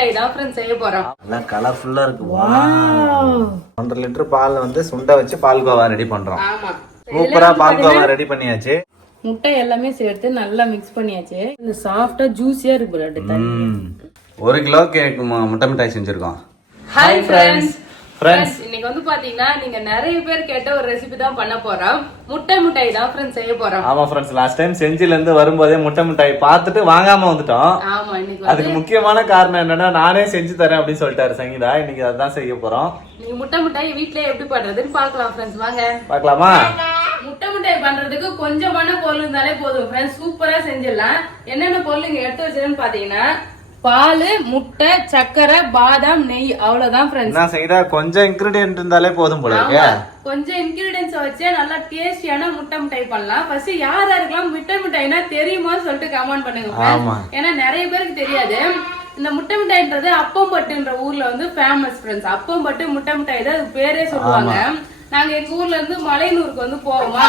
மிட்டாய் தான் ஃப்ரெண்ட்ஸ் செய்ய போறோம். நல்லா கலர்ஃபுல்லா இருக்கு. வாவ் 1.5 லிட்டர் பால் வந்து சுண்ட வச்சு பால்கோவா ரெடி பண்றோம். ஆமா சூப்பரா பால்கோவா ரெடி பண்ணியாச்சு. முட்டை எல்லாமே சேர்த்து நல்லா மிக்ஸ் பண்ணியாச்சு. இந்த சாஃப்ட்டா ஜூஸியா இருக்கு பிரெட். 1 கிலோக்கு முட்டை மிட்டாய் செஞ்சிருக்கோம். Hi friends. இன்னைக்கு வந்து பாத்தீங்கன்னா நீங்க நிறைய பேர் கேட்ட ஒரு ரெசிபி தான் பண்ண போறோம். முட்டை மிட்டாய் தான் ஃப்ரெண்ட்ஸ் செய்ய போறோம். ஆமா ஃப்ரெண்ட்ஸ், லாஸ்ட் டைம் செஞ்சில இருந்து வரும்போதே முட்டை மிட்டாய் பார்த்துட்டு வாங்காம வந்துட்டோம். ஆமா, இன்னைக்கு அதுக்கு முக்கியமான காரணம் என்னன்னா நானே செஞ்சு தரேன் அப்படின்னு சொல்லிட்டாரு சங்கீதா. இன்னைக்கு அதான் செய்ய போறோம். நீங்க முட்டை மிட்டாய் வீட்லயே எப்படி பண்றதுன்னு பாக்கலாம் ஃப்ரெண்ட்ஸ். வாங்க பாக்கலாமா? முட்டை மிட்டாய் பண்றதுக்கு கொஞ்சமான பொருள் இருந்தாலே போதும் ஃப்ரெண்ட்ஸ், சூப்பரா செஞ்சிடலாம். என்னென்ன பொருள் இங்க எடுத்து வச்சிருன்னு பாத்தீங்கன்னா பால், முட்டை, சக்கரை, பாதாம், நெய், அவ்வளவுதான் ஃப்ரெண்ட்ஸ். நான் செய்தா கொஞ்சம் இன்கிரிடியன்ட் இருந்தாலே போதும் போல இருக்கு. கொஞ்சம் இன்கிரிடியன்ஸ் வச்சு நல்லா டேஸ்டியான முட்டை மிட்டாய் பண்ணலாம். ஃபர்ஸ்ட் யார் யாருக்கெல்லாம் முட்டை மிட்டாய்னா தெரியுமா சொல்லிட்டு கமெண்ட் பண்ணுங்க. ஏன்னா நிறைய பேருக்கு தெரியாது. இந்த முட்டை மிட்டாய்ன்றது அப்பம்பட்டுன்ற ஊர்ல வந்து ஃபேமஸ் ஃப்ரெண்ட்ஸ். அப்பம்பட்டு முட்டை மிட்டாய் தான் பேரே சொல்லுவாங்க. நாங்க எங்க ஊர்ல இருந்து மலையனூருக்கு வந்து போவோமா,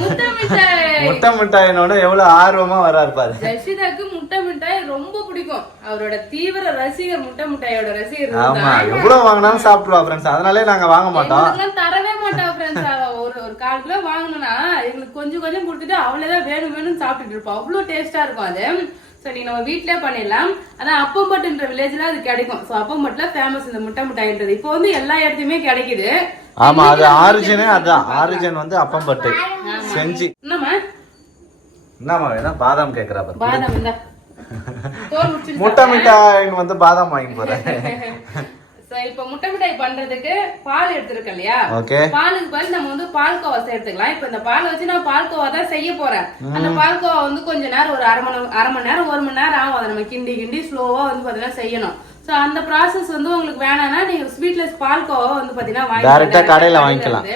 முட்டை மிட்டாயினோட எவ்வளவு ஆர்வமா வராரு பாரு. ஜஷிதாக்கு முட்டை மிட்டாய் ரொம்ப பிடிக்கும். அவரோட தீவிர ரசிகர், முட்டை மிட்டாயோட ரசிகர். ஆமா, எவ்வளவு வாங்கினாலும் சாப்பிடுவா ஃப்ரெண்ட்ஸ். அதனாலே நாங்க வாங்க மாட்டோம், தரவே மாட்டோம் ஃப்ரெண்ட்ஸ். ஒரு 1/4 கிலோ வாங்கணும்னா எங்களுக்கு கொஞ்சம் கொஞ்சம் கொடுத்துட்டு அவளேதான் வேணும் வேணும்னு சாப்பிட்டுட்டு இருப்போம். அவ்வளவு டேஸ்டா இருக்கும் அது. சரி, நம்ம வீட்லயே பண்ணிடலாம். அதான் அப்பம்பட்டுன்ற வில்லேஜ்ல அது கிடைக்கும். சோ அப்பம்பட்டுல ஃபேமஸ் இந்த முட்டை மிட்டாய்ன்றது. இப்போ வந்து எல்லா இடத்துலயுமே கிடைக்குது. ஆமா, அது ஆரிஜினே அதான். ஆரிஜின் வந்து அப்பம்பட்டு செஞ்சு. என்னமா வேணா பாதாம் கேக்குறா பாரு. பாதாம் இந்த முட்டை மிட்டாய் வந்து பாதாம் வாங்கி போறேன். இப்ப முட்டை மிட்டாய் பண்றதுக்கு பால் எடுத்துருக்க இல்லையா, பாலுக்கு பதில் நம்ம வந்து பால்கோவா சேர்த்துக்கலாம். இப்ப இந்த பால் வச்சு நான் பால்கோவா தான் செய்ய போறேன். அந்த பால்கோவா வந்து கொஞ்ச நேரம் ஒரு அரை மணி நேரம் 1 மணி நேரம் ஆகும். அதை நம்ம கிண்டி ஸ்லோவா வந்து பாத்தீங்கன்னா செய்யணும். சோ அந்த ப்ராசஸ் வந்து உங்களுக்கு வேணாம்னா நீங்க ஸ்வீட்லெஸ் பால்கோவா வந்து பாத்தீங்கன்னா டைரக்டா கடையில வாங்கிக்கலாம்.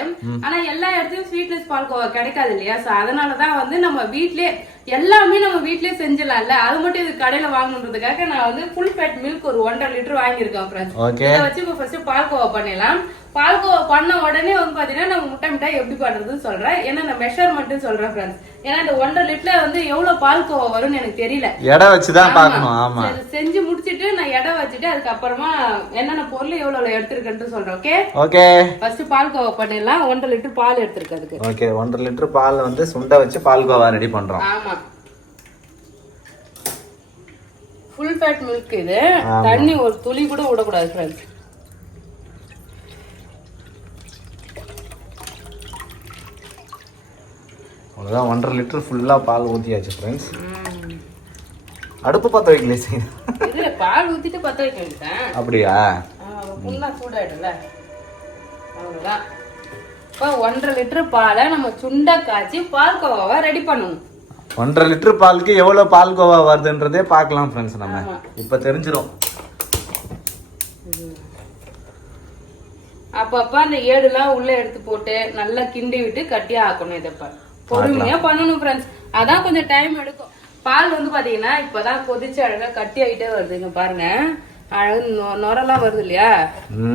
ஆனா எல்லா இடத்துலயும் ஸ்வீட்லெஸ் பால்கோவா கிடைக்காது இல்லையா. சோ அதனாலதான் வந்து நம்ம வீட்லயே எல்லாமே நம்ம வீட்லயே செஞ்சிடலாம்ல. அது மட்டும் இது கடையில வாங்கணுன்றதுக்காக நான் வந்து ஃபுல் ஃபேட் மில்க் ஒரு 1.5 லிட்டர் வாங்கியிருக்கேன் ஃப்ரெண்ட்ஸ். இதை வச்சு இப்ப ஃபர்ஸ்ட் பால்கோவா பண்ணிடலாம். பால்கோவா பண்ண உடனே வந்து பாத்தீங்கன்னா நம்ம முட்டை மிட்டாய் எப்படி பண்றதுன்னு சொல்றேன். ஏன்னா நான் மெஷர்மெண்ட் சொல்றேன் ஃப்ரெண்ட்ஸ். ஏன்னா இந்த 1.5 லிட்டர் வந்து எவ்வளவு பால்கோவா வரும்னு எனக்கு தெரியல. எடை வச்சுதான் பாக்கணும். ஆமா, செஞ்சு முடிச்சிட்டு நான் எடை வச்சுட்டு அதுக்கப்புறமா என்னென்ன பொருள் எவ்வளவு எடுத்திருக்கேன்னு சொல்றேன். ஓகே ஓகே, ஃபர்ஸ்ட் பால்கோவா பண்ணிடலாம். 1.5 லிட்டர் பால் எடுத்திருக்கிறதுக்கு. ஓகே, 1.5 லிட்டர் பால் வந்து சுண்ட வச்சு பால்கோவா ரெடி பண்றோம். ஆமா, ஃபுல் ஃபேட் மில்க் இது. தண்ணி ஒரு துளி கூட விடக்கூடாது ஃப்ரெண்ட்ஸ். அவ்வளோதான், 1.5 லிட்டர் ஃபுல்லா பால் ஊத்தியாச்சு ஃப்ரெண்ட்ஸ். அடுப்பு பத்த வைக்கல, இதுல பால் ஊத்திட்டு பத்த வைக்க வேண்டியதான். அப்படியா? ஃபுல்லா சூடாயிடும்ல. அவ்வளவுதான். இப்போ 1.5 லிட்டர் பாலை நம்ம சுண்டா காய்ச்சி பால்கோவாவை ரெடி பண்ணணும். 1.5 லிட்டர் பாலுக்கு எவ்வளவு பால்கோவா வருதுன்றதே பார்க்கலாம் ஃப்ரெண்ட்ஸ். நம்ம இப்ப தெரிஞ்சிடும். அப்பப்ப அந்த ஏடுலாம் உள்ள எடுத்து போட்டு நல்லா கிண்டி விட்டு கட்டியா ஆக்கணும். இதப்ப பொறுமையா பண்ணணும் ஃப்ரெண்ட்ஸ். அதான் கொஞ்சம் டைம் எடுக்கும். பால் வந்து பாத்தீங்கன்னா இப்பதான் கொதிச்சு அழகா கட்டி ஆகிட்டே வருதுங்க பாருங்க. அழகு நொரெல்லாம் வருது இல்லையா,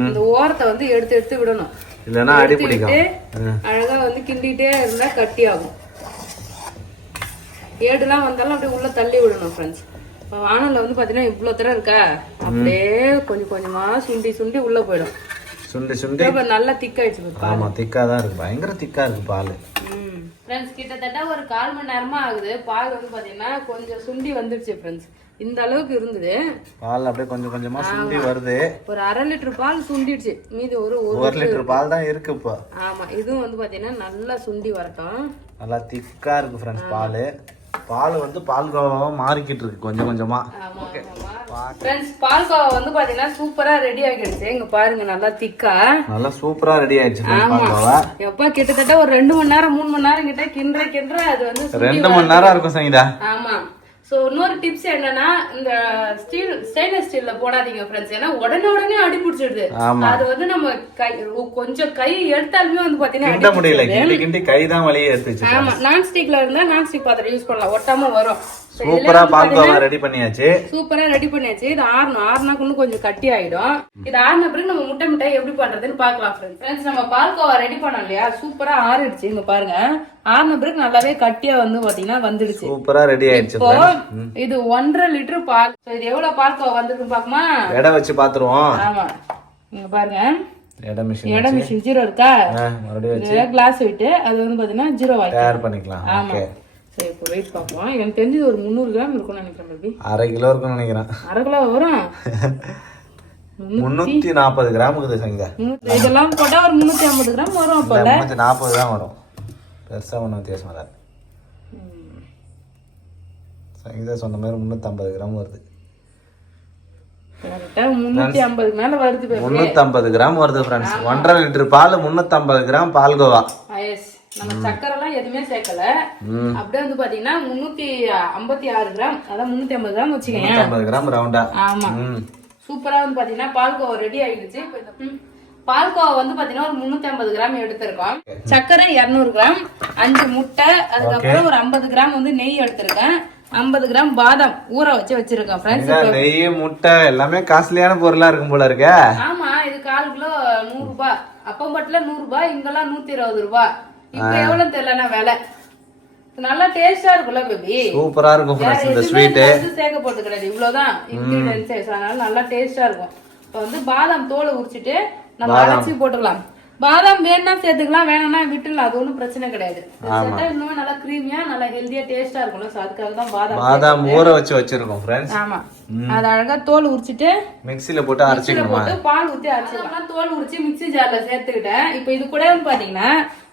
இந்த ஓரத்தை வந்து எடுத்து எடுத்து விடணும். இல்லன்னா அடி பிடிக்கும். அழகா வந்து கிண்டிட்டே இருந்தா கட்டி ஆகும். ஏடுலாம் வந்தாலும் அப்படியே உள்ள தள்ளி விடணும் ஃப்ரெண்ட்ஸ். இப்போ வானல்ல வந்து பாத்தீங்கன்னா இவ்வளவு தரம் இருக்கா, அப்படியே கொஞ்சம் கொஞ்சமா சுண்டி சுண்டி உள்ள போயிடும். சுண்டி சுண்டி நல்லா திக்காயிடுச்சு. ஆமா, திக்கா தான் இருக்கு. பயங்கர திக்கா இருக்கு பால் ஃப்ரெண்ட்ஸ். கிட்டத்தட்ட ஒரு 1/4 மணி நேரமா ஆகுது. பால் வந்து பாத்தீங்கன்னா கொஞ்சம் சுண்டி வந்துடுச்சு ஃப்ரெண்ட்ஸ். இந்த அளவுக்கு இருந்தது பால். அப்படியே கொஞ்சம் கொஞ்சமா சுண்டி வருது. ஒரு 1/2 லிட்டர் பால் சுண்டிடுச்சு. மீதி ஒரு 1 லிட்டர் பால் தான் இருக்கு இப்போ. ஆமா, இதுவும் வந்து பாத்தீங்கன்னா நல்லா சுண்டி வரட்டும். நல்லா திக்கா இருக்கு ஃப்ரெண்ட்ஸ் பால். பால் வந்து பால்கோவாவா மாறிக்கிட்டு இருக்கு கொஞ்சம் கொஞ்சமா. ஃப்ரெண்ட்ஸ், பால்கோவா வந்து பாத்தீங்கன்னா சூப்பரா ரெடி ஆகிடுச்சு. இங்க பாருங்க, நல்லா திக்கா நல்லா சூப்பரா ரெடி ஆயிடுச்சு பால்கோவா. எப்ப கிட்டத்தட்ட ஒரு 2 மணி நேரம் 3 மணி நேரம் கிட்ட கிண்ற அது வந்து 2 மணி நேரம் இருக்கும் சங்கீதா. ஆமா. சோ இன்னொரு டிப்ஸ் என்னன்னா, இந்த ஸ்டெயின்லெஸ் ஸ்டீல்ல போடாதீங்க ஃப்ரெண்ட்ஸ். ஏன்னா உடனே அடி பிடிச்சிடுது. அது வந்து நம்ம கொஞ்சம் கை எடுத்தாலுமே வந்து பாத்தீங்கன்னா முடியல, கிண்டி கை தான் வலியே எடுத்துச்சு. ஆமா, நான்ஸ்டிக்ல இருந்தா நான்ஸ்டிக் பாத்திரம் யூஸ் பண்ணலாம், ஒட்டாம வரும். சூப்பரா பால்கோவா ரெடி பண்ணியாச்சு. சூப்பரா ரெடி பண்ணியாச்சு. இது ஆறுனாக்கு இன்னும் கொஞ்சம் கட்டி ஆயிடும். இது ஆறுன பிறகு நம்ம முட்டை மிட்டாய் எப்படி பண்றதுன்னு பாக்கலாம் ஃப்ரெண்ட்ஸ். நம்ம பால்கோவா ரெடி பண்ணோம் இல்லையா, சூப்பரா ஆறிடுச்சு. இங்க பாருங்க, ஆறுன பிறகு நல்லாவே கட்டியா வந்து பாத்தீங்கன்னா வந்துடுச்சு. சூப்பரா ரெடி ஆயிடுச்சு. இப்போ இது 1.5 லிட்டர் பால். இது எவ்வளவு பால்கோவா வந்திருக்கு பாக்குமா? எடை வச்சு பாத்துருவோம். ஆமா, இங்க பாருங்க, எடை மிஷின் 0 இருக்கா, கிளாஸ் விட்டு அது வந்து பாத்தீங்கன்னா 0 தயார் பண்ணிக்கலாம். ஆமா, சரி இப்போ வெயிட் பார்ப்போம். எனக்கு தெரிஞ்சது ஒரு 300 கிராம் இருக்கும்னு நினைக்கிறேன். பேபி 1/2 கிலோ இருக்கும்னு நினைக்கிறேன். 1/2 கிலோ வரும். 340 கிராம் இருக்குது சங்கீதா. இதெல்லாம் போட்டா ஒரு 350 கிராம் வரும். அப்ப 340 கிராம் வரும். பெருசா ஒன்றும் வித்தியாசம் வராது. சங்கீதா சொன்ன மாதிரி 350 கிராம் வருது. 350 மேல வருது. 350 கிராம் வருது ஃப்ரெண்ட்ஸ். 1.5 லிட்டர் பால், 350 கிராம் பால்கோவா. நம்ம சக்கரை எல்லாம் எதுவுமே சேர்க்கல. அப்படியே வந்து பாத்தீங்கன்னா 356 கிராம், அதான் 350 கிராம் வச்சுக்கோங்க. 350 கிராம் ரவுண்டா. ஆமா, சூப்பரா வந்து பாத்தீங்கன்னா பால்கோவா ரெடி ஆயிடுச்சு. பால்கோவா வந்து பாத்தீங்கன்னா ஒரு 350 கிராம் எடுத்திருக்கோம். சக்கரை 200 கிராம், 5 முட்டை, அதுக்கப்புறம் ஒரு 50 கிராம் வந்து நெய் எடுத்திருக்கேன். 50 கிராம் பாதாம் ஊற வச்சிருக்கேன் ஃப்ரெண்ட்ஸ். நெய், முட்டை எல்லாமே காஸ்ட்லியான பொருளா இருக்கும் போல இருக்கு. ஆமா, இது 1/4 கிலோ 100 ரூபாய். அப்பம்பட்டுல 100 ரூபாய், இங்கெல்லாம் 120 ரூபாய். இப்ப எவ்வளவு தெரியலன்னா விலை. நல்லா டேஸ்டா இருக்கும்ல பேபி. சூப்பரா இருக்கும் ஃப்ரெண்ட்ஸ். இந்த ஸ்வீட் சேர்க்க போறது கிடையாது, இவ்வளவுதான் இன்கிரிடியன்ட்ஸ். அதனால நல்லா டேஸ்டா இருக்கும். இப்ப வந்து பாதாம் தோலை உரிச்சிட்டு நம்ம அரைச்சி போட்டுக்கலாம். பாதாம் வேணா சேர்த்துக்கலாம், வேணும்னா விட்டுலாம், அது ஒண்ணும் பிரச்சனை கிடையாது. இன்னுமே நல்லா கிரீமியா நல்லா ஹெல்தியா டேஸ்டா இருக்கும்ல, சோ அதுக்காக தான் பாதாம் ஊற வச்சிருக்கோம் ஃப்ரெண்ட்ஸ். ஆமா, அது அழகா தோல் உரிச்சிட்டு மிக்ஸில போட்டு அரைச்சிக்கணுமா, பால் ஊத்தி அரைச்சிக்கலாம். தோல் உரிச்சு மிக்ஸி ஜார்ல சேர்த்துக்கிட்டேன். இப்போ இது கூட பாத்தீங்கன்னா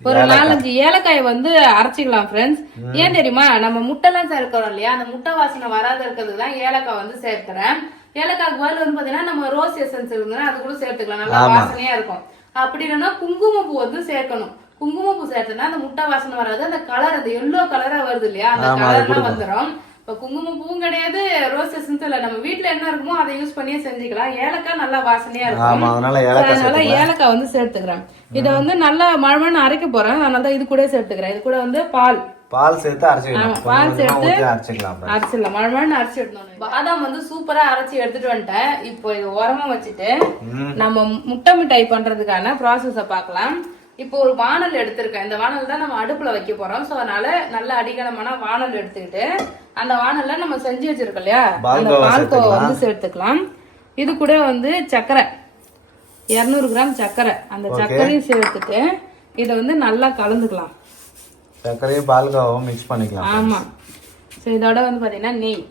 ஒரு 4-5 ஏலக்காய் வந்து அரைச்சிக்கலாம் ஃப்ரெண்ட்ஸ். ஏன் தெரியுமா, நம்ம முட்டை எல்லாம் சேர்க்கிறோம் இல்லையா, அந்த முட்டை வாசனை வராத இருக்கிறதுக்கு தான் ஏலக்காய் வந்து சேர்க்கிறேன். ஏலக்காய்க்கு பதில் வந்து பாத்தீங்கன்னா நம்ம ரோஸ் எசன்ஸ் இருக்குன்னா அது கூட சேர்த்துக்கலாம், நல்லா வாசனையா இருக்கும். அப்படி இல்லைன்னா குங்குமப்பூ வந்து சேர்க்கணும். குங்குமப்பூ சேர்த்தோம்னா அந்த முட்டை வாசனை வராது, அந்த கலர், அந்த எல்லோ கலரா வருது இல்லையா, அந்த கலர்லாம் வந்துடும். இப்ப குங்குமப்பூவும் கிடையாது, ரோஸ் எசன்ஸும் இல்ல, நம்ம வீட்டுல என்ன இருக்குமோ அதை யூஸ் பண்ணியே செஞ்சுக்கலாம். ஏலக்காய் நல்லா வாசனையா இருக்கும், அதனால ஏலக்காய் வந்து சேர்த்துக்கிறேன். இதை வந்து நல்லா மழை அரைக்க போறேன், அதனால தான் இது கூட சேர்த்துக்கிறேன். இது கூட வந்து பால் சேர்த்து அரைச்சிக்கலாம். பால் சேர்த்து அரைச்சிடலாம், மழை அரைச்சி எடுத்தோம். பாதாம் வந்து சூப்பரா அரைச்சி எடுத்துட்டு வந்துட்டேன். இப்போ இது உரமா வச்சுட்டு நம்ம முட்டை மிட்டாய் பண்றதுக்கான ப்ராசஸ பாக்கலாம். இப்போ ஒரு வானல் எடுத்திருக்கேன். இந்த வானல் தான் நம்ம அடுப்புல வைக்க போறோம். சோ அதனால நல்ல அடிக்கணமான வானல் எடுத்துக்கிட்டு அந்த வானல்ல நம்ம செஞ்சு வச்சிருக்கோம் இல்லையா, அந்த பால்கோவா வந்து சேர்த்துக்கலாம். இது கூட வந்து சர்க்கரை 200 கிராம் சர்க்கரை, அந்த சர்க்கரையும் சேர்த்துட்டு இதை வந்து நல்லா கலந்துக்கலாம். சர்க்கரையும் பால்கோவாவும் மிக்ஸ் பண்ணிக்கலாம். ஆமா, சோ இதோட வந்து பாத்தீங்கன்னா நெய்,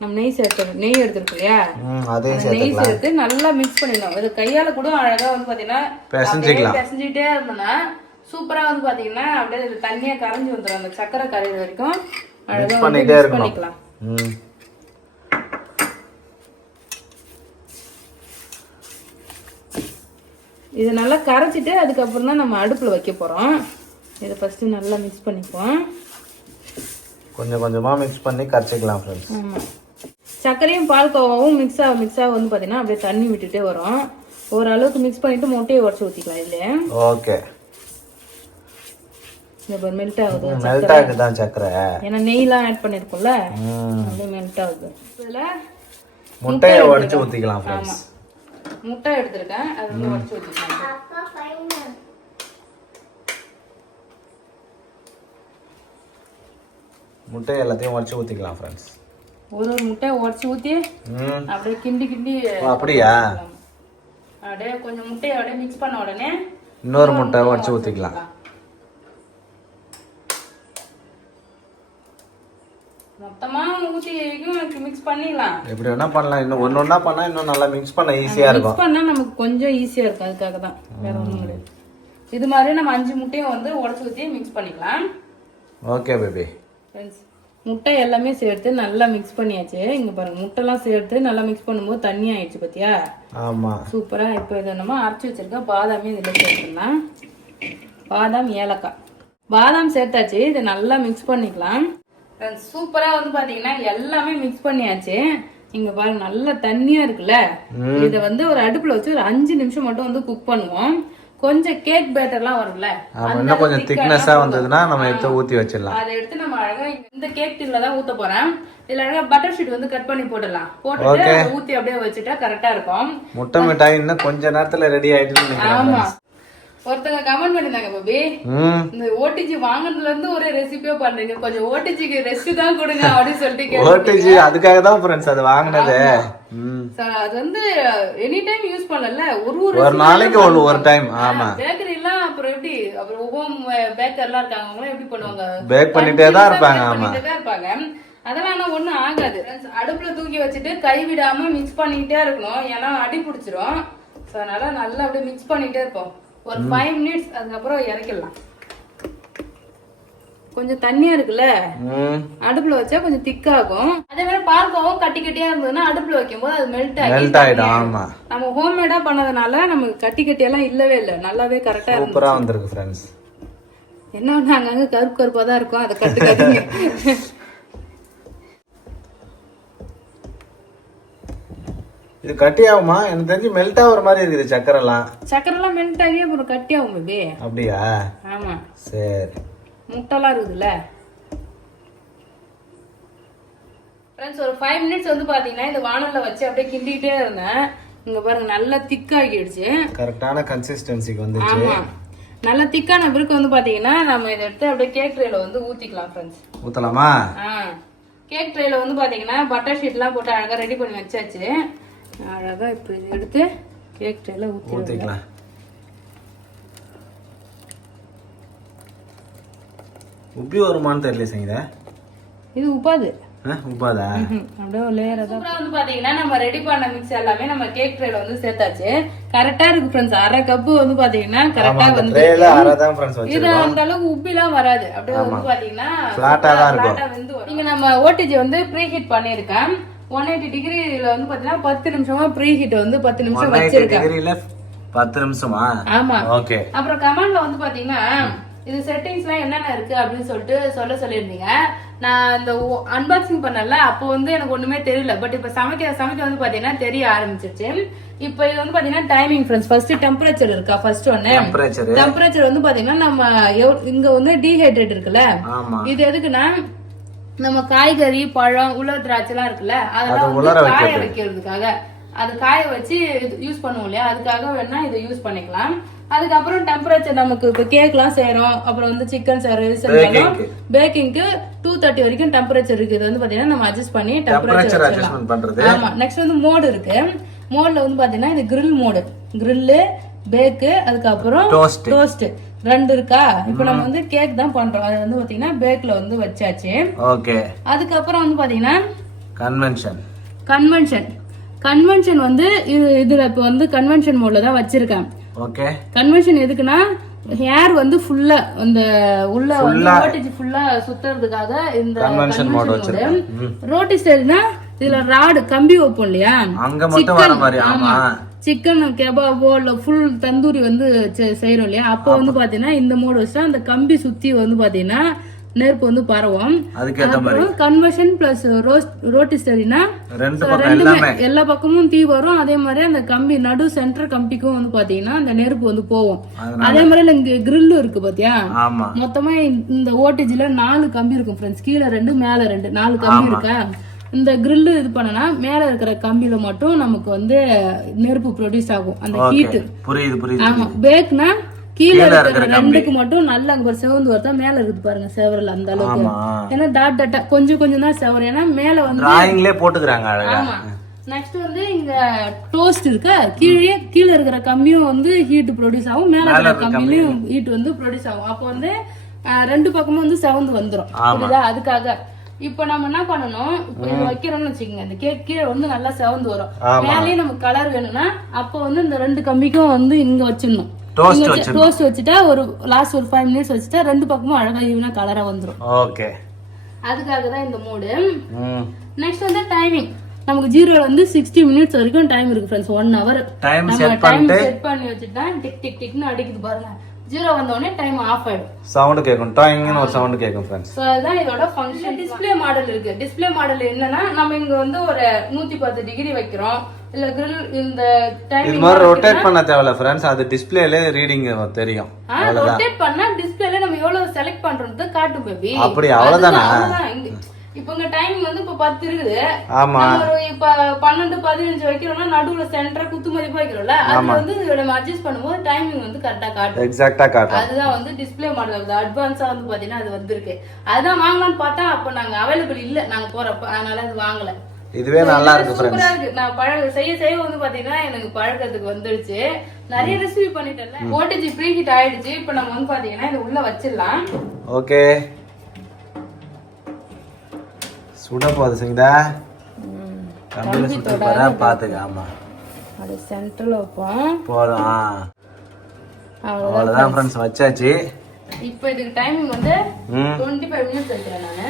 நம்ம நெய் எடுத்துருக்கோம் இல்லையா, நெய் சேர்த்து நல்லா மிக்ஸ் பண்ணிடலாம். இது கையால கூட அழகா வந்து பாத்தீங்கன்னா பிசைஞ்சிட்டே இருந்தோம்னா சூப்பரா வந்து பாத்தீங்கன்னா அப்படியே தண்ணியா கரைஞ்சி வந்துடும். அந்த சக்கரை கரையிற வரைக்கும் அழகா பண்ணிக்கலாம். இது நல்லா கரைச்சிட்டு அதுக்கப்புறம் தான் நம்ம அடுப்புல வைக்க போறோம். இதை ஃபர்ஸ்ட் நல்லா மிக்ஸ் பண்ணிப்போம். கொஞ்சம் கொஞ்சமா மிக்ஸ் பண்ணி கரைச்சிக்கலாம் ஃப்ரெண்ட்ஸ். ஆமா, சர்க்கரையும் பால்கோவாவும் மிக்ஸா வந்து பாத்தீங்கன்னா அப்படியே தண்ணி விட்டுட்டே வரும். ஓரளவுக்கு மிக்ஸ் பண்ணிட்டு முட்டையை உடச்சு ஊத்திக்கலாம். இல்லையா, ஓகே, இப்போ மெல்ட் ஆகுது சர்க்கரை, ஏன்னா நெய்லாம் ஆட் பண்ணிருக்கோம்ல, அப்படியே மெல்ட் ஆகுது. இதுல முட்டையை உடைச்சு ஊத்திக்கலாம் ஃப்ரெண்ட்ஸ். முட்டை எடுத்துருக்கேன், அதை வந்து உடச்சு ஊத்திக்கலாம். முட்டை எல்லாத்தையும் உடைச்சு ஊத்திக்கலாம் ஃப்ரெண்ட்ஸ். ஒரு முட்டையை உடச்சு ஊத்தி அப்படியே கிண்டி அப்படியா, அப்படியே கொஞ்சம் முட்டையை அப்படியே மிக்ஸ் பண்ண உடனே இன்னொரு முட்டை உடச்சு ஊத்திக்கலாம். மொத்தமா ஊத்தி மிக்ஸ் பண்ணிடலாம். எப்படி வேணா பண்ணலாம். இன்னும் ஒன்னொன்னா பண்ணா இன்னும் நல்லா மிக்ஸ் பண்ண ஈஸியா இருக்கும். மிக்ஸ் பண்ணா நமக்கு கொஞ்சம் ஈஸியா இருக்கும், அதுக்காக தான், வேற ஒண்ணும் கிடையாது. இது மாதிரி நம்ம 5 முட்டையும் வந்து உடைச்சு ஊத்தி மிக்ஸ் பண்ணிக்கலாம். ஓகே பேபி, முட்டை எல்லாமே சேர்த்து நல்லா மிக்ஸ் பண்ணியாச்சு. இங்க பாருங்க, முட்டை எல்லாம் சேர்த்து நல்லா மிக்ஸ் பண்ணும்போது தண்ணி ஆயிடுச்சு பாத்தியா. ஆமா, சூப்பரா. இப்போ இதை நம்ம அரைச்சி வச்சிருக்க பாதாமே இதுல சேர்த்துக்கலாம். பாதாம், ஏலக்காய், பாதாம் சேர்த்தாச்சு. இதை நல்லா மிக்ஸ் பண்ணிக்கலாம். சூப்பரா வந்து பாத்தீங்கன்னா எல்லாமே மிக்ஸ் பண்ணியாச்சு. இங்க பாருங்க, நல்ல தண்ணியா இருக்குல்ல. இத வந்து ஒரு அடுப்புல வச்சு ஒரு 5 நிமிஷம் மட்டும் வந்து குக் பண்ணுவோம். கொஞ்சம் கேக் பேட்டர்லாம் வரும்ல, இன்னும் கொஞ்சம் திக்னஸா வந்ததுன்னா நம்ம எடுத்து ஊத்தி வச்சிடலாம். அதை எடுத்து நம்ம அழகா இந்த கேக் டின்ல தான் ஊத்த போறேன். இதுல அழகா பட்டர் ஷீட் வந்து கட் பண்ணி போட்டுடலாம். போட்டுட்டு ஊத்தி அப்படியே வச்சுட்டா கரெக்டா இருக்கும். முட்டை மிட்டாய் இன்னும் கொஞ்ச நேரத்துல ரெடி ஆயிடுன்னு ஆமா. ஒருத்தங்க கமெண்ட் பண்ணிருந்தாங்க, பாபி இந்த ஓடிஜி வாங்குனதுல இருந்து ஒரே ரெசிபியோ பண்றீங்க, கொஞ்சம் ஓடிஜிக்கு ரெஸ்ட் தான் கொடுங்க அப்படின்னு சொல்லிட்டு. ஓடிஜி அதுக்காக தான் ஃப்ரெண்ட்ஸ் அது வாங்குனது. அது வந்து எனி டைம் யூஸ் பண்ணல, ஒரு நாளைக்கு ஒரு டைம். ஆமா. பேக்கரி எல்லாம் அப்புறம் எப்படி, அப்புறம் ஹோம் பேக்கர் எல்லாம் இருக்காங்க, அவங்க எப்படி பண்ணுவாங்க, பேக் பண்ணிட்டே தான் இருப்பாங்க. ஆமா, இருப்பாங்க. அதெல்லாம் ஒண்ணும் ஆகாது. அடுப்புல தூக்கி வச்சுட்டு கை விடாம மிக்ஸ் பண்ணிக்கிட்டே இருக்கணும், ஏன்னா அடி பிடிச்சிரும். அதனால நல்லா அப்படியே மிக்ஸ் பண்ணிட்டே இருப்போம் ஒரு 5 மினிட்ஸ். அதுக்கப்புறம் இறக்கிடலாம். கொஞ்சம் தண்ணியா இருக்குல்ல, அடுப்புல வச்சா கொஞ்சம் திக்காகும். அதே மாதிரி பால்கோவும் கட்டி கட்டியா இருந்ததுன்னா அடுப்புல வைக்கும் போது அது மெல்ட் ஆயிடும். நம்ம ஹோம்மேடா பண்ணதுனால நமக்கு கட்டி கட்டி எல்லாம் இல்லவே இல்ல, நல்லாவே கரெக்டா சூப்பரா வந்திருக்கு ஃப்ரெண்ட்ஸ். என்ன ஒண்ணு அங்கங்க கருப்பு கருப்பா தான் இருக்கும், அதை கட்டுக்காதீங்க. இது கட்டி ஆகுமா? எனக்கு தெரிஞ்சு மெல்ட் ஆகுற மாதிரி இருக்குது. சக்கரை எல்லாம் மெல்ட் ஆகி அப்புறம் கட்டி ஆகும் பேபி. அப்படியா? ஆமா. சரி. முட்டைலாம் இருக்குதுல்ல ஃப்ரெண்ட்ஸ். ஒரு 5 மினிட்ஸ் வந்து பாத்தீங்கன்னா இந்த வானல்ல வச்சு அப்படியே கிண்டிட்டே இருந்தேன். இங்க பாருங்க நல்லா திக்காகிடுச்சு, கரெக்டான கன்சிஸ்டன்சிக்கு வந்துச்சு. ஆமா, நல்லா திக்கான பிறகு வந்து பாத்தீங்கன்னா நம்ம இதை எடுத்து அப்படியே கேக் ட்ரேல வந்து ஊத்திக்கலாம் ஃப்ரெண்ட்ஸ். ஊத்தலாமா? கேக் ட்ரேல வந்து பாத்தீங்கன்னா பட்டர் ஷீட் எல்லாம் போட்டு அழகா ரெடி பண்ணி வச்சாச்சு. அழகா இப்ப இதை எடுத்து கேக் ட்ரேல ஊத்திக்கலாம். உப்பி வருமானு தெரியல செய்யுத. இது உப்பாது. உப்பாதா? அப்படியே லேயரா தான். வந்து பாத்தீங்கன்னா நம்ம ரெடி பண்ண மிக்ஸ் எல்லாமே நம்ம கேக் ட்ரேல வந்து சேர்த்தாச்சு. கரெக்டா இருக்கு ஃப்ரெண்ட்ஸ். 1/2 கப் வந்து பாத்தீங்கன்னா கரெக்டா வந்து ட்ரேல 1/2 தான் ஃப்ரெண்ட்ஸ் வச்சிருக்கோம். இது அந்த அளவுக்கு உப்பிலாம் வராது, அப்படியே வந்து பாத்தீங்கன்னா ஃபிளாட்டா தான் இருக்கும். நீங்க நம்ம ஓடிஜி வந்து ப்ரீ ஹீட் பண்ணிருக்கேன். 180 டிகிரில வந்து பாத்தீங்கன்னா 10 நிமிஷமா ப்ரீ ஹீட் வந்து 10 நிமிஷம் வச்சிருக்கேன். 180 டிகிரில 10 நிமிஷமா? ஆமா. ஓகே. அப்புறம் கமெண்ட்ல வந்து பாத்தீங்கன்னா இது செட்டிங்ஸ்லாம் என்னென்ன இருக்கு அப்படின்னு சொல்லிட்டு சொல்லியிருந்தீங்க. நான் இந்த அன்பாக்சிங் பண்ணல, அப்போ வந்து எனக்கு ஒண்ணுமே தெரியல. பட் இப்ப சமைக்க வந்து பாத்தீங்கன்னா தெரிய ஆரம்பிச்சிருச்சு. இப்ப இது வந்து பாத்தீங்கன்னா டைமிங் ஃப்ரெண்ட்ஸ். ஃபர்ஸ்ட் டெம்பரேச்சர் இருக்கா, ஃபர்ஸ்ட் ஒன்னு டெம்பரேச்சர் வந்து பாத்தீங்கன்னா நம்ம இங்க வந்து டீஹைட்ரேட் இருக்குல்ல, இது எதுக்குன்னா நம்ம காய்கறி பழம் உலர் திராட்சை எல்லாம் இருக்குல்ல, அதெல்லாம் வந்து காய வைக்கிறதுக்காக, அது காய வச்சு யூஸ் பண்ணுவோம் இல்லையா, அதுக்காக வேணா இதை யூஸ் பண்ணிக்கலாம். அதுக்கப்புறம் டெம்பரேச்சர் நமக்கு இப்ப கேக்லாம் செய்யறோம், அப்புறம் வந்து சிக்கன் செய்யறோம், பேக்கிங்க்கு 230 வரைக்கும் டெம்பரேச்சர் இருக்கு. இது வந்து பாத்தீங்கன்னா நம்ம அட்ஜஸ்ட் பண்ணி டெம்பரேச்சர் அட்ஜஸ்ட்மென்ட் பண்றது. ஆமா. நெக்ஸ்ட் வந்து மோட் இருக்கு. மோட்ல வந்து பாத்தீங்கன்னா இது grill மோட், grill, பேக், அதுக்கப்புறம் டோஸ்ட் 2 இருக்கா. இப்ப நம்ம வந்து கேக் தான் பண்றோம், அது வந்து பாத்தீங்கன்னா பேக்ல வந்து வச்சாச்சு. ஓகே. அதுக்கப்புறம் வந்து பாத்தீங்கன்னா கன்வென்ஷன் வந்து இதுல இப்ப வந்து கன்வென்ஷன் மோட்ல தான் வச்சிருக்கேன். ஓகே. கன்வென்ஷன் எதுக்குன்னா ஹேர் வந்து ஃபுல்லா அந்த உள்ள வந்து ஓடிஜி ஃபுல்லா சுத்துறதுக்காக இந்த கன்வென்ஷன் மோட் வச்சிருக்கேன். ரோட்டிஸ்டர்னா இதுல ராட் கம்பி வைப்போம் இல்லையா, அங்க மட்டும் வர மாதிரி. ஆமா. சிக்கன் கெபாபோ இல்ல ஃபுல் தந்தூரி வந்து செய்யறோம் இல்லையா, அப்போ வந்து பாத்தீங்கன்னா இந்த மோட் வச்சா அந்த கம்பி சுத்தி வந்து பாத்தீங்கன்னா நெருப்பு வந்து பரவும். அப்புறம் கன்வர்ஷன் பிளஸ் ரோட்டிஸ்டரினா எல்லா பக்கமும் தீ வரும். அதே மாதிரி அந்த கம்பி நடு சென்டர் கம்பிக்கும் வந்து பாத்தீங்கன்னா அந்த நெருப்பு வந்து போகும். அதே மாதிரி இங்க கிரில் இருக்கு பாத்தியா, மொத்தமா இந்த ஓடிஜில 4 கம்பி இருக்கும் ஃப்ரெண்ட்ஸ். கீழே 2 மேல 2 4 கம்பி இருக்கா. இந்த கிரில் இது பண்ணனா மேல இருக்கிற கம்பியில மட்டும் நமக்கு வந்து நெருப்பு ப்ரொடியூஸ் ஆகும், அந்த ஹீட். ஆமா. பேக்னா கீழே இருக்கிற 2க்கு மட்டும் நல்லா அங்க ஒரு செவந்து வரதா, மேல இருக்குது பாருங்க செவரல் அந்த அளவுக்கு. ஏன்னா டாட் டாட்டா கொஞ்சம் தான் செவரு, ஏன்னா மேல வந்து போட்டுக்கிறாங்க. ஆமா. நெக்ஸ்ட் வந்து இங்க டோஸ்ட் இருக்கா, கீழே இருக்கிற கம்பியும் வந்து ஹீட் ப்ரொடியூஸ் ஆகும், மேல இருக்கிற கம்பியும் ஹீட் வந்து ப்ரொடியூஸ் ஆகும். அப்போ வந்து 2 பக்கமும் வந்து செவந்து வந்துரும். புரியுதா? அதுக்காக இப்ப நம்ம என்ன பண்ணணும், இப்ப இது வைக்கிறோம்னு வச்சுக்கோங்க, இந்த கேக் கீழே வந்து நல்லா செவந்து வரும். மேலேயே நமக்கு கலர் வேணும்னா அப்போ வந்து இந்த 2 கம்பிக்கும் வந்து இங்க வச்சிடணும். டோஸ்ட் வச்சுட்டா ஒரு லாஸ்ட் ஒரு 5 மினிட்ஸ் வச்சுட்டா 2 பக்கமும் அழகா ஈவனா கலரா வந்துரும். ஓகே. அதுக்காக தான் இந்த மோடு. நெக்ஸ்ட் வந்து டைமிங். நமக்கு 0ல வந்து 60 மினிட்ஸ் வரைக்கும் டைம் இருக்கு ஃப்ரெண்ட்ஸ். 1 hour நம்ம டைம் செட் பண்ணி வச்சுட்டா டிக் டிக் டிக்னு அடிக்குது பாருங்க. 0 வந்த உடனே டைம் ஆஃப் ஆயிடும். சவுண்ட் கேட்கும், டாயிங்னு ஒரு சவுண்ட் கேட்கும் ஃப்ரெண்ட்ஸ். சோ அதுதான் இதோட ஃபங்க்ஷன். டிஸ்ப்ளே மாடல் இருக்கு. டிஸ்ப்ளே மாடல் என்னன்னா நம்ம இங்க வந்து ஒரு 110 டிகிரி வைக்கிறோம். இல்ல grill இந்த டைமிங் இது மாதிரி ரொட்டேட் பண்ண தேவையில்ல ஃப்ரெண்ட்ஸ், அது டிஸ்ப்ளேல ரீடிங் தெரியும். ரொட்டேட் பண்ணா டிஸ்ப்ளேல நம்ம எவ்வளவு செலக்ட் பண்றது காட்டும் பேபி. அப்படி அவ்வளவுதானா? இப்போ இங்க டைமிங் வந்து இப்ப 10 இருக்குது. ஆமா. நம்ம இப்ப 12 15 வைக்கிறோம்னா நடுவுல சென்டரா குத்து மதிப்பா வைக்கிறோம்ல, அது வந்து நம்ம அட்ஜஸ்ட் பண்ணும்போது டைமிங் வந்து கரெக்ட்டா காட்டும். எக்ஸாக்ட்டா காட்டும். அதுதான் வந்து டிஸ்ப்ளே மாடல். அட்வான்ஸா வந்து பாத்தீங்கன்னா அது வந்திருக்கு. அதுதான் வாங்கலாம்னு பார்த்தா அப்ப நாங்க அவைலபிள் இல்ல நாங்க போறப்ப, அதனால அது வாங்கல. இதுவே நல்லா இருக்கு ஃப்ரெண்ட்ஸ். சூப்பரா இருக்கு. நான் செய்ய வந்து பாத்தீங்கன்னா எனக்கு பழக்கத்துக்கு வந்துருச்சு. நிறைய ரெசிபி பண்ணிட்டேன்ல. ஓடிஜி ப்ரீ ஹீட் ஆயிடுச்சு. இப்போ நம்ம வந்து பாத்தீங்கன்னா இது உள்ள வச்சிடலாம். ஓகே. சுட போகுது சங்கீதா. கம்பில சுட்டு போறா பாத்துக்க. ஆமா. அது சென்டர்ல வைப்போம். போலாம். அவ்வளவுதான் ஃப்ரெண்ட்ஸ், வச்சாச்சு. இப்போ இதுக்கு டைமிங் வந்து 25 மினிட்ஸ் வைக்கிறேன் நானு.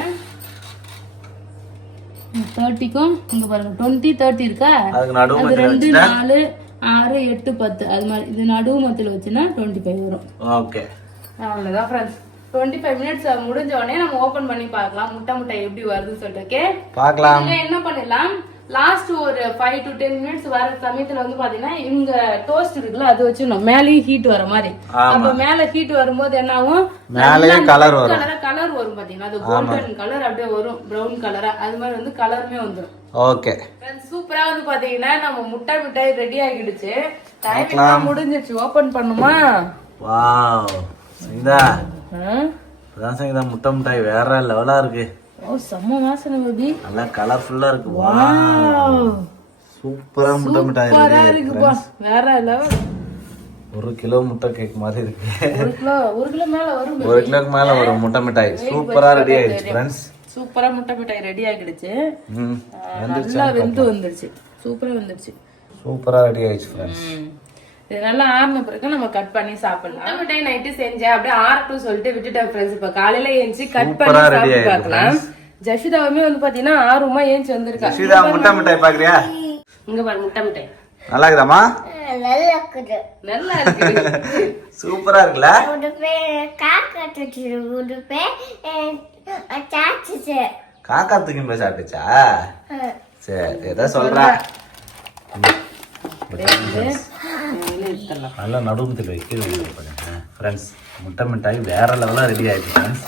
30க்கும் இங்க பாருங்க 20 30 இருக்கா? அதுக்கு நடுவு மத்தியில 2 4 6 8 10 அது மாதிரி இது நடுவு மத்தியில வச்சினா 25 வரும். ஓகே. அவ்வளவுதான் ஃப்ரெண்ட்ஸ். 25 மினிட்ஸ் முடிஞ்ச உடனே நம்ம ஓபன் பண்ணி பார்க்கலாம் முட்டை எப்படி வருதுன்னு சொல்லிட்டு. ஓகே பார்க்கலாம். என்ன பண்ணலாம், லாஸ்ட் ஒரு 5 to 10 மினிட்ஸ் வர சமயத்துல வந்து பாத்தீங்கன்னா இங்க டோஸ்ட் இருக்குல்ல அது வச்சிடணும் மேலேயும் ஹீட் வர மாதிரி. அப்ப மேல ஹீட் வரும்போது என்ன ஆகும், மேலே கலர் வரும். கலர் வரும் பாத்தீங்கன்னா அது கோல்டன் கலர் அப்படியே வரும், பிரவுன் கலரா. அது மாதிரி வந்து கலருமே வந்துரும். ஓகே சூப்பரா வந்து பாத்தீங்கன்னா நம்ம மிட்டாய் ரெடி ஆகிடுச்சு. டைமிங் முடிஞ்சிருச்சு. ஓபன் பண்ணுமா? வாவ் சங்கீதா, அதான் சங்கீதா முட்டை மிட்டாய் வேற லெவலா இருக்கு. ஓ செம்ம வாசனை பேபி. நல்லா கலர்ஃபுல்லா இருக்கு. வாவ் சூப்பரா முட்டை மிட்டாய் இருக்குப்பா, வேற லெவல். 1 கிலோ முட்டை கேக் மாதிரி இருக்கு. 1 கிலோ மேல வரும். 1 கிலோக்கு மேல வரும் முட்டை மிட்டாய். சூப்பரா ரெடி ஆயிடுச்சு ஃப்ரெண்ட்ஸ். சூப்பரா முட்டை மிட்டாய் ரெடி ஆகிடுச்சு. நல்லா வெந்து வந்துருச்சு. சூப்பரா வந்துருச்சு. சூப்பரா ரெடி ஆயிடுச்சு ஃப்ரெண்ட்ஸ். இது நல்லா ஆறின பிறகு நம்ம கட் பண்ணி சாப்பிடலாம். முட்டை மிட்டாய் நைட்டு செஞ்சேன், அப்படியே ஆறட்டும் சொல்லிட்டு விட்டுட்டேன் ஃப்ரெண்ட்ஸ். இப்ப காலையில ஏஞ்சி கட் பண்ணி சாப்பிட்டு பார்க்கலாம். ஜஷிதாவுமே வந்து பாத்தீங்கன்னா ஆர்வமா ஏஞ்சி வந்திருக்கா. ஜஷிதா முட்டை மிட்டாய் பாக்குறியா? இங்க பாரு முட்டை மிட்டாய். நல்லா இருக்குதாமா? நல்லா இருக்குது. நல்லா இருக்கு. சூப்பரா இருக்குல? ஒரு பே காக்காத்துச்சு, ஒரு பே சாச்சிச்சு. காக்காத்துக்கு போய் சாப்பிட்டுச்சா? சரி ஏதோ சொல்றா. நல்லா நடுமுத்துல வைக்க ஃப்ரெண்ட்ஸ். முட்டை மிட்டாய் வேற லெவலா ரெடி ஆயிடுச்சு ஃப்ரெண்ட்ஸ்.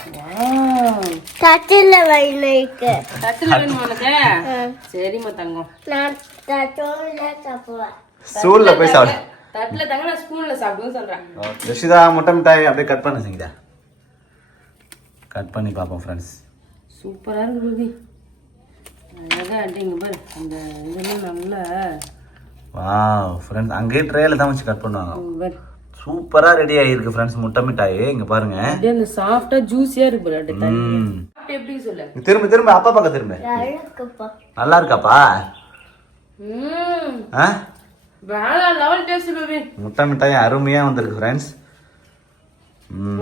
தட்டில வைனைக்கு. தட்டில வேணுமா உனக்கு? சரிம்மா தங்கம். நான் தட்டோல சாப்பிடுவேன். ஸ்டூல்ல போய் சாப்பிடு. தட்டில தங்க நான் ஸ்பூன்ல சாப்பிடுவேன்னு சொல்றேன். ஜஷிதா முட்டை மிட்டாய் அப்படியே கட் பண்ணு சங்கீதா. கட் பண்ணி பாப்போம் ஃப்ரெண்ட்ஸ். சூப்பரா இருக்கு பேபி. அழகா அடிங்க பாரு. அந்த இதெல்லாம் நல்லா வாவ் ஃப்ரெண்ட்ஸ், அங்கே ட்ரேல தான் வச்சு கட் பண்ணுவாங்க. சூப்பரா ரெடி ஆயிருக்கு ஃப்ரெண்ட்ஸ் முட்டை மிட்டாய். இங்க பாருங்க அப்படியே அந்த சாஃப்ட்டா ஜூஸியா இருக்கு பாரு. அப்படியே எப்படி சொல்லு. திரும்ப அப்பா பக்கம் திரும்ப. நல்லா இருக்காப்பா? வேற லெவல் டேஸ்ட் பேபி. முட்டை மிட்டாய் அருமையா வந்திருக்கு ஃப்ரெண்ட்ஸ்.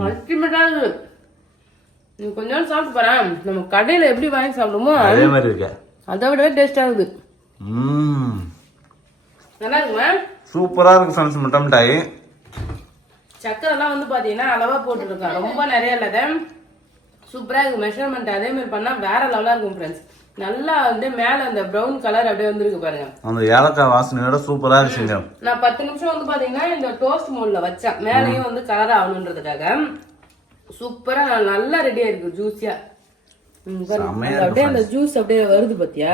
அல்டிமேட்டா இருக்கு. நீ கொஞ்ச நேரம் சாப்பிட்டு பாரு. நம்ம கடையில எப்படி வாங்கி சாப்பிடுமோ அதே மாதிரி இருக்கு. அதை விடவே டேஸ்டா இருக்கு. நல்லா இருக்குமா? சூப்பரா இருக்கு ஃப்ரெண்ட்ஸ் முட்டை மிட்டாய். சக்கரை எல்லாம் வந்து பாத்தீங்கன்னா அளவா போட்டுருக்கான், ரொம்ப நிறைய இல்ல. சூப்பரா இருக்கு. மெஷர்மெண்ட் அதே மாதிரி பண்ணா வேற லெவலா இருக்கும் ஃப்ரெண்ட்ஸ். நல்லா வந்து மேல அந்த பிரவுன் கலர் அப்படியே வந்துருக்கு பாருங்க. அந்த ஏலக்காய் வாசனையோட சூப்பரா இருக்கு செஞ்சோம். நான் 10 நிமிஷம் வந்து பாத்தீங்கன்னா இந்த டோஸ்ட் மோட்ல வச்சேன், மேலேயும் வந்து கலர் ஆகணுன்றதுக்காக. சூப்பரா நல்லா ரெடி ஆயிருக்கு ஜூஸியா. அப்படியே அந்த ஜூஸ் அப்படியே வருது பாத்தியா?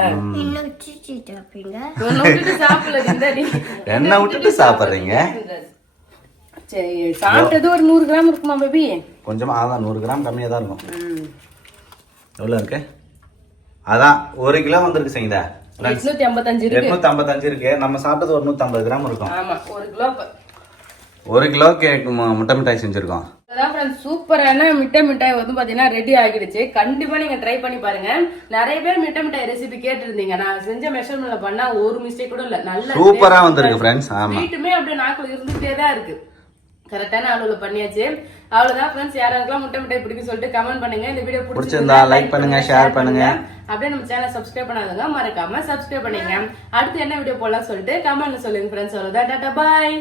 என்ன விட்டுட்டு சாப்பிடுறீங்க? சரி சாப்பிட்டது ஒரு 100 கிராம் இருக்குமா பேபி? கொஞ்சமா அதான் 100 கிராம் கம்மியா தான் இருக்கும். எவ்வளவு இருக்கு? அதான் 1 கிலோ வந்திருக்கு சங்கீதா. 855 இருக்கு. 855 இருக்கு. நம்ம சாப்பிட்டது ஒரு 150 கிராம் இருக்கும். ஆமா 1 கிலோ. 1 கிலோ கேக் முட்டை மிட்டாய் செஞ்சிருக்கோம். சூப்பரான மிட்டாய் வந்து பாத்தீங்கன்னா ரெடி ஆகிடுச்சு. கண்டிப்பா நீங்க ட்ரை பண்ணி பாருங்க. நிறைய பேர் மிட்டாய் ரெசிபி கேட்டு இருந்தீங்க. நான் செஞ்ச மெஷர்மெண்ட்ல பண்ணா ஒரு மிஸ்டேக் கூட இல்ல. நல்ல சூப்பரா வந்திருக்கு ஃப்ரெண்ட்ஸ். ஆமா வீட்டுமே அப்படியே நாக்குல இருந்துட்டே தான் இருக்கு. கரெக்டான அளவுல பண்ணியாச்சு. அவ்வளவுதான் ஃப்ரெண்ட்ஸ். யாராருக்கெல்லாம் மிட்டாய் பிடிக்கும் சொல்லிட்டு கமெண்ட் பண்ணுங்க. இந்த வீடியோ பிடிச்சிருந்தா லைக் பண்ணுங்க, ஷேர் பண்ணுங்க. அப்படியே நம்ம சேனல் சப்ஸ்கிரைப் பண்ணாதவங்க மறக்காம சப்ஸ்கிரைப் பண்ணுங்க. அடுத்து என்ன வீடியோ போடலாம் சொல்லிட்டு கமெண்ட்ல சொல்லுங்க ஃப்ரெண்ட்ஸ். அவ்வளவுதான். டாடா பாய்.